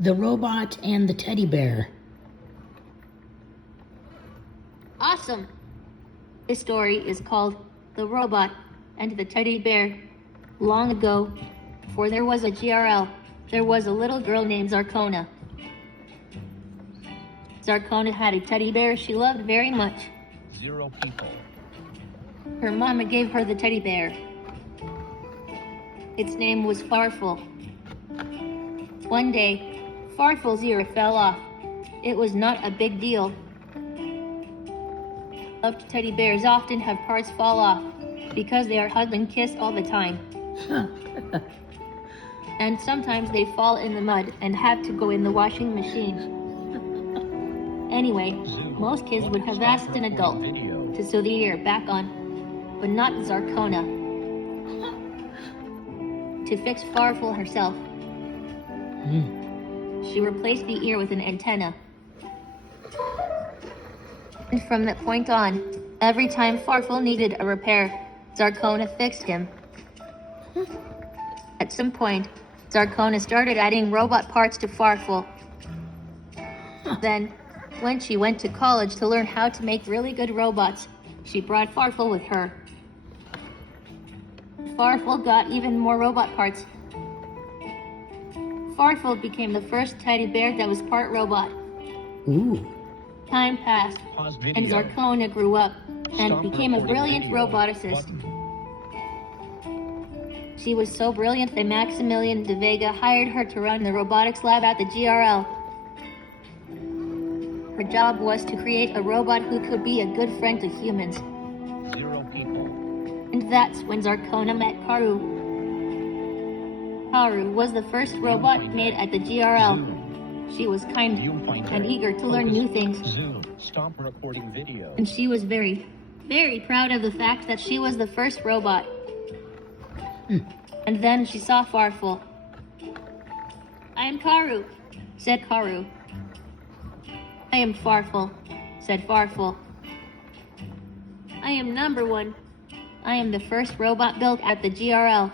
The Robot and the Teddy Bear. Awesome! This story is called The Robot and the Teddy Bear. Long ago, before there was a GRL, there was a little girl named Zarkona. Zarkona had a teddy bear she loved very much. 0 people. Her mama gave her the teddy bear. Its name was Farfel. One day, Farfel's ear fell off. It was not a big deal. Loved teddy bears often have parts fall off because they are hugged and kissed all the time. And sometimes they fall in the mud and have to go in the washing machine. Anyway, most kids would have asked an adult to sew the ear back on, but not Zarkona. To fix Farfel herself, she replaced the ear with an antenna. And from that point on, every time Farfel needed a repair, Zarkona fixed him. At some point, Zarkona started adding robot parts to Farfel. Then, when she went to college to learn how to make really good robots, she brought Farfel with her. Farfel got even more robot parts. Farfel became the first teddy bear that was part robot. Ooh. Time passed, and Zarkona grew up and became a brilliant roboticist. She was so brilliant that Maximilian de Vega hired her to run the robotics lab at the GRL. Her job was to create a robot who could be a good friend to humans. 0 people. And that's when Zarkona met Karu. Karu was the first robot made at the GRL. She was kind and eager to learn new things. Zoom. Stop recording video. And she was very, very proud of the fact that she was the first robot. And then she saw Farfel. I am Karu, said Karu. I am Farfel, said Farfel. I am number 1. I am the first robot built at the GRL.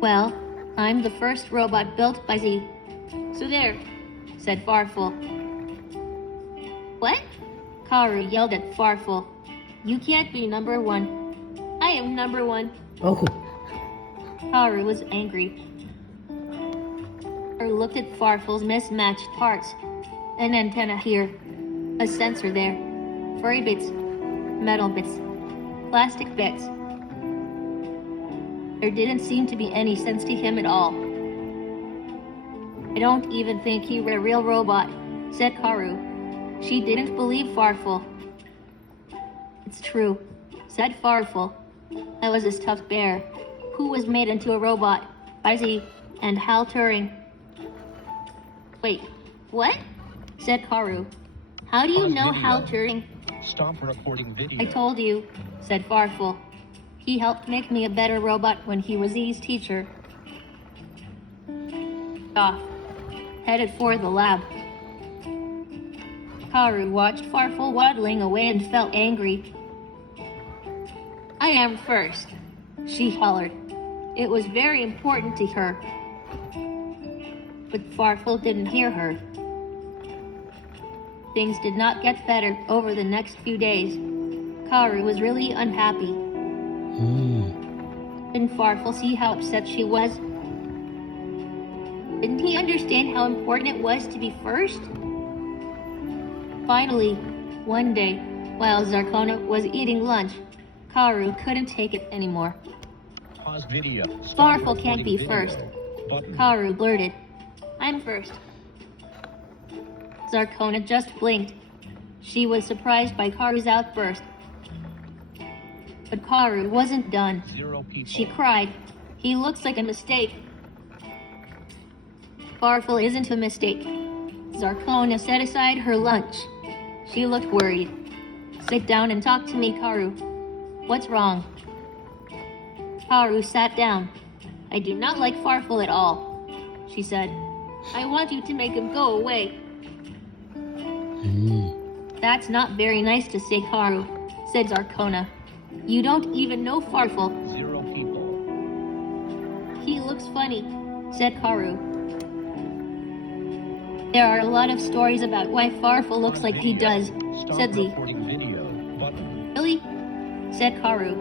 Well, I'm the first robot built by Z. So there, said Farfel. What? Karu yelled at Farfel. You can't be number 1. I am number 1. Oh. Karu was angry. Karu looked at Farfel's mismatched parts. An antenna here, a sensor there, furry bits, metal bits, plastic bits. There didn't seem to be any sense to him at all. I don't even think he were a real robot, said Karu. She didn't believe Farfel. It's true, said Farfel. I was a stuffed bear, who was made into a robot by Z and Hal Turing. Wait, what? Said Karu. How do you know Hal Turing? Stop recording video. I told you, said Farfel. He helped make me a better robot when he was Z's teacher. Off, headed for the lab. Karu watched Farfel waddling away and felt angry. I am first, she hollered. It was very important to her. But Farfel didn't hear her. Things did not get better over the next few days. Karu was really unhappy. Didn't Farfel see how upset she was? Didn't he understand how important it was to be first? Finally, one day, while Zarkona was eating lunch, Karu couldn't take it anymore. Pause video. Farfel can't be video. first. Button. Karu blurted. I'm first. Zarkona just blinked. She was surprised by Karu's outburst. But Karu wasn't done. 0 people. She cried. He looks like a mistake. Farfel isn't a mistake. Zarkona set aside her lunch. She looked worried. Sit down and talk to me, Karu. What's wrong? Karu sat down. I do not like Farfel at all, she said. I want you to make him go away. That's not very nice to say, Karu, said Zarkona. You don't even know Farfel. 0 people. He looks funny, said Karu. There are a lot of stories about why Farfel looks Pause like he video. does, Stop said Z. recording video. Button. Really? Said Karu.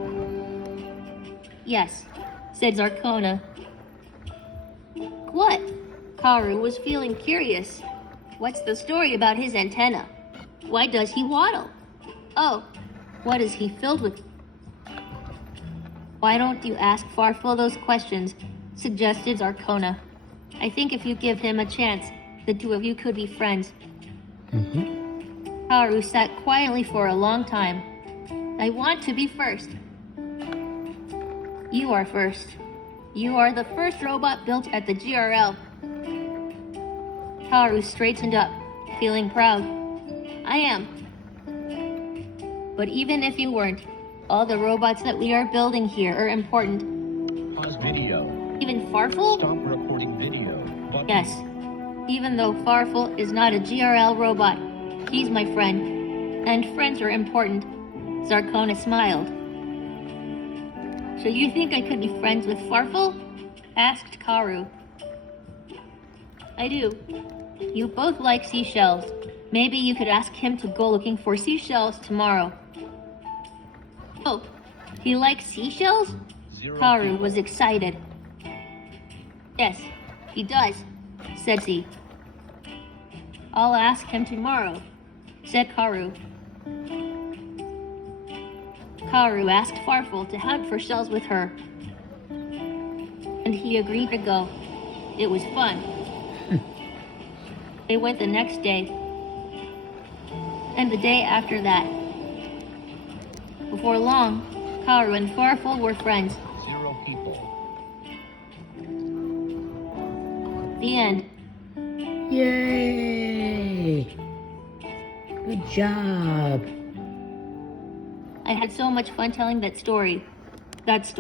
Yes, said Zarkona. What? Karu was feeling curious. What's the story about his antenna? Why does he waddle? Oh, what is he filled with? Why don't you ask Farfel those questions? Suggested Zarkona. I think if you give him a chance, the two of you could be friends. Karu sat quietly for a long time. I want to be first. You are first. You are the first robot built at the GRL. Karu straightened up, feeling proud. I am. But even if you weren't, all the robots that we are building here are important. Pause video. Even Farfel? Stop recording video. Button. Yes. Even though Farfel is not a GRL robot, he's my friend. And friends are important. Zarkona smiled. So you think I could be friends with Farfel? Asked Karu. I do. You both like seashells. Maybe you could ask him to go looking for seashells tomorrow. Oh, he likes seashells? Zero Karu people. was excited. Yes, he does, said Z. I'll ask him tomorrow, said Karu. Karu asked Farfel to hunt for shells with her. And he agreed to go. It was fun. They went the next day. And the day after that. Before long, Karu and Farfel were friends. 0 people. The end. Yay! Good job. I had so much fun telling that story. That story.